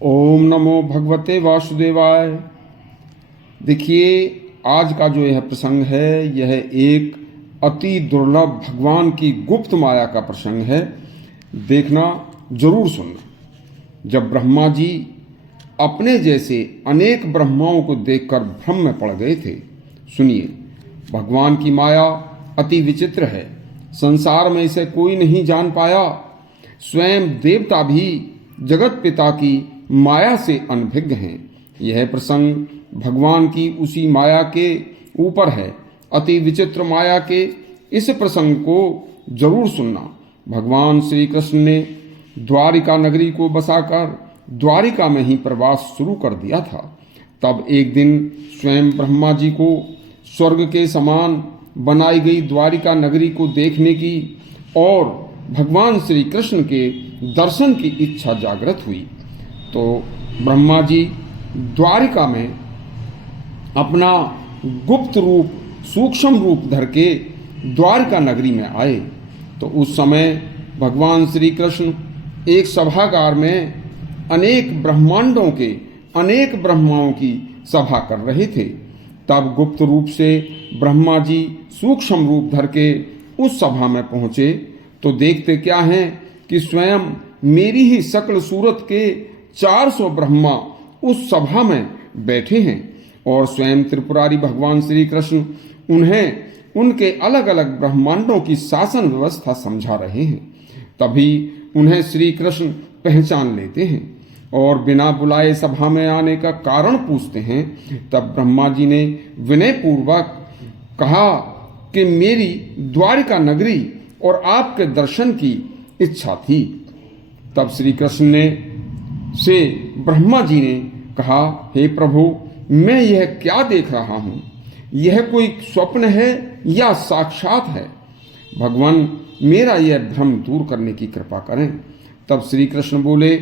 ओम नमो भगवते वासुदेवाय। देखिए, आज का जो यह प्रसंग है, यह एक अति दुर्लभ भगवान की गुप्त माया का प्रसंग है। देखना, जरूर सुनना। जब ब्रह्मा जी अपने जैसे अनेक ब्रह्माओं को देखकर भ्रम में पड़ गए थे। सुनिए, भगवान की माया अति विचित्र है। संसार में इसे कोई नहीं जान पाया। स्वयं देवता भी जगत पिता की माया से अनभिज्ञ हैं। यह प्रसंग भगवान की उसी माया के ऊपर है। अति विचित्र माया के इस प्रसंग को जरूर सुनना। भगवान श्री कृष्ण ने द्वारिका नगरी को बसाकर द्वारिका में ही प्रवास शुरू कर दिया था। तब एक दिन स्वयं ब्रह्मा जी को स्वर्ग के समान बनाई गई द्वारिका नगरी को देखने की और भगवान श्री कृष्ण के दर्शन की इच्छा जागृत हुई। तो ब्रह्मा जी द्वारिका में अपना गुप्त रूप, सूक्ष्म रूप धर के द्वारिका नगरी में आए। तो उस समय भगवान श्री कृष्ण एक सभागार में अनेक ब्रह्मांडों के अनेक ब्रह्माओं की सभा कर रहे थे। तब गुप्त रूप से ब्रह्मा जी सूक्ष्म रूप धर के उस सभा में पहुंचे तो देखते क्या हैं कि स्वयं मेरी ही शकल सूरत के 400 ब्रह्मा उस सभा में बैठे हैं और स्वयं त्रिपुरारी भगवान श्री कृष्ण उन्हें उनके अलग अलग ब्रह्मांडों की शासन व्यवस्था समझा रहे हैं। तभी उन्हें श्री कृष्ण पहचान लेते हैं और बिना बुलाए सभा में आने का कारण पूछते हैं। तब ब्रह्मा जी ने विनय पूर्वक कहा कि मेरी द्वारिका नगरी और आपके दर्शन की इच्छा थी। तब श्री कृष्ण ने से ब्रह्मा जी ने कहा, हे प्रभु, मैं यह क्या देख रहा हूँ? यह कोई स्वप्न है या साक्षात है? भगवान, मेरा यह भ्रम दूर करने की कृपा करें। तब श्री कृष्ण बोले,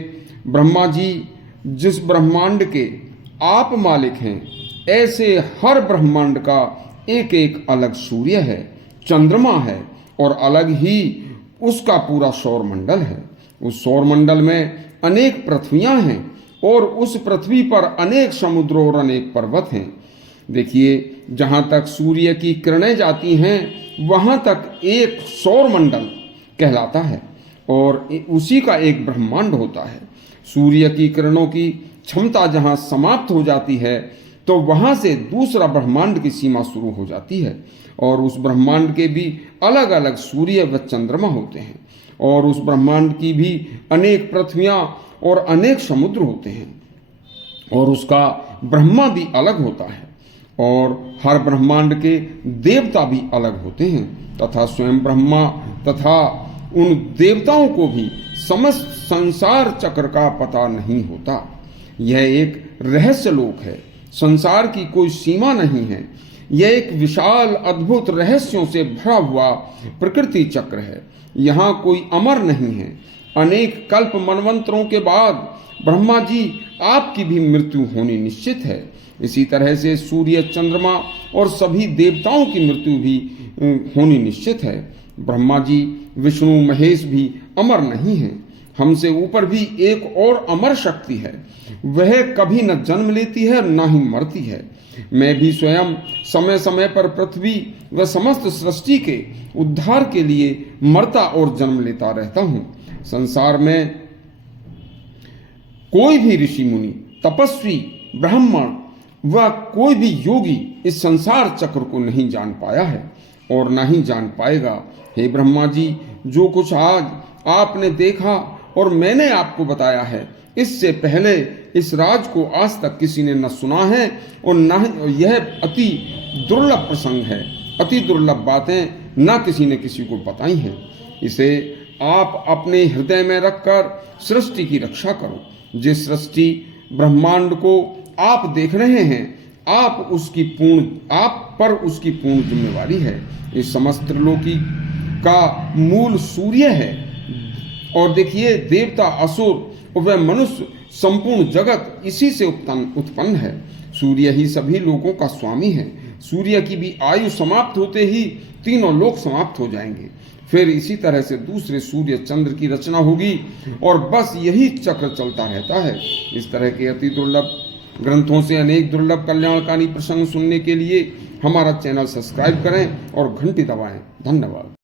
ब्रह्मा जी, जिस ब्रह्मांड के आप मालिक हैं, ऐसे हर ब्रह्मांड का एक एक अलग सूर्य है, चंद्रमा है और अलग ही उसका पूरा सौरमंडल है। उस सौरमंडल में अनेक पृथ्वियां हैं और उस पृथ्वी पर अनेक समुद्र और अनेक पर्वत हैं। देखिए, जहां तक सूर्य की किरणें जाती हैं वहां तक एक सौरमंडल कहलाता है और उसी का एक ब्रह्मांड होता है। सूर्य की किरणों की क्षमता जहां समाप्त हो जाती है तो वहां से दूसरा ब्रह्मांड की सीमा शुरू हो जाती है और उस ब्रह्मांड के भी अलग अलग सूर्य व चंद्रमा होते हैं और उस ब्रह्मांड की भी अनेक पृथ्वियां और अनेक समुद्र होते हैं और उसका ब्रह्मा भी अलग होता है और हर ब्रह्मांड के देवता भी अलग होते हैं तथा स्वयं ब्रह्मा तथा उन देवताओं को भी समस्त संसार चक्र का पता नहीं होता। यह एक रहस्य लोक है। संसार की कोई सीमा नहीं है। यह एक विशाल अद्भुत रहस्यों से भरा हुआ प्रकृति चक्र है। यहाँ कोई अमर नहीं है। अनेक कल्प मनवंतरों के बाद ब्रह्मा जी आपकी भी मृत्यु होनी निश्चित है। इसी तरह से सूर्य, चंद्रमा और सभी देवताओं की मृत्यु भी होनी निश्चित है। ब्रह्मा जी, विष्णु, महेश भी अमर नहीं हैं। हमसे ऊपर भी एक और अमर शक्ति है। वह कभी न जन्म लेती है न ही मरती है। मैं भी स्वयं समय समय पर पृथ्वी व समस्त सृष्टि के उद्धार के लिए मरता और जन्म लेता रहता हूँ। संसार में कोई भी ऋषि मुनि, तपस्वी, ब्राह्मण व कोई भी योगी इस संसार चक्र को नहीं जान पाया है और न ही जान पाएगा। हे ब्रह्मा जी, जो कुछ आज आपने देखा और मैंने आपको बताया है, इससे पहले इस राज को आज तक किसी ने न सुना है और न यह अति दुर्लभ प्रसंग है। अति दुर्लभ बातें न किसी ने किसी को बताई हैं। इसे आप अपने हृदय में रखकर सृष्टि की रक्षा करो। जिस सृष्टि ब्रह्मांड को आप देख रहे हैं, आप पर उसकी पूर्ण जिम्मेवारी है। इस समस्त त्रिलोकी का मूल सूर्य है और देखिए, देवता, असुर व मनुष्य, संपूर्ण जगत इसी से उत्पन्न है। सूर्य ही सभी लोगों का स्वामी है। सूर्य की भी आयु समाप्त होते ही तीनों लोक समाप्त हो जाएंगे। फिर इसी तरह से दूसरे सूर्य चंद्र की रचना होगी और बस यही चक्र चलता रहता है। इस तरह के अति दुर्लभ ग्रंथों से अनेक दुर्लभ कल्याणकारी प्रसंग सुनने के लिए हमारा चैनल सब्सक्राइब करें और घंटी दबाएं। धन्यवाद।